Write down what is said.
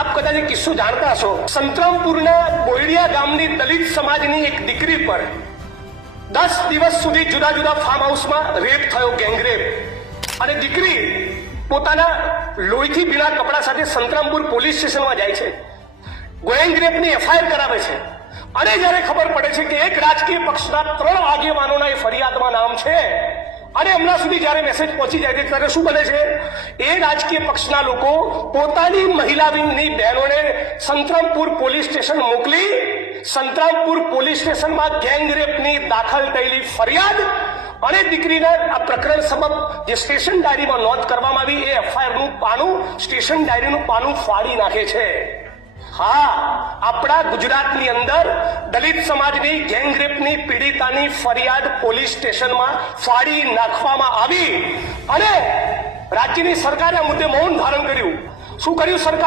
આપ કદાચ એક કિસ્સો જાણતા હશો, સંતરામપુરના બોયડિયા ગામની દલિત સમાજની એક દીકરી પર 10 દિવસ સુધી જુદા જુદા ફાર્મ હાઉસમાં રેપ થયો, ગેંગરેપ, અને દીકરી પોતાના લોહીથી ભીના કપડા સાથે સંતરામપુર પોલીસ સ્ટેશનમાં જાય છે, ગેંગરેપની એફઆઈઆર કરાવે છે, અને જ્યારે ખબર પડે છે કે એક રાજકીય પક્ષના 3 આગેવાનોના એ ફરિયાદમાં નામ છે, અને હમણાં સુધી જ્યારે મેસેજ પહોંચી જાય છે ત્યારે શું બને છે, એ રાજકીય પક્ષના લોકો પોતાની મહિલા વિંગની બહેનોને સંતરામપુર પોલીસ સ્ટેશન મોકલી સંતરામપુર પોલીસ સ્ટેશનમાં ગેંગરેપની દાખલ થયેલી ફરિયાદ અને દીકરીના આ પ્રકરણ સબબ જે સ્ટેશન ડાયરીમાં નોંધ કરવામાં આવી એ એફઆઈઆરનું પાનું, સ્ટેશન ડાયરીનું પાનું ફાડી નાખે છે. હા, આપણા ગુજરાતની અંદર દલિત સમાજની ગેંગરેપની પીડિતાની ફરિયાદ પોલીસ સ્ટેશનમાં ફાડી નાખવામાં આવી, અને રાજ્યની સરકારે આ મુદ્દે મૌન ધારણ કર્યું. શું કર્યું સરકાર?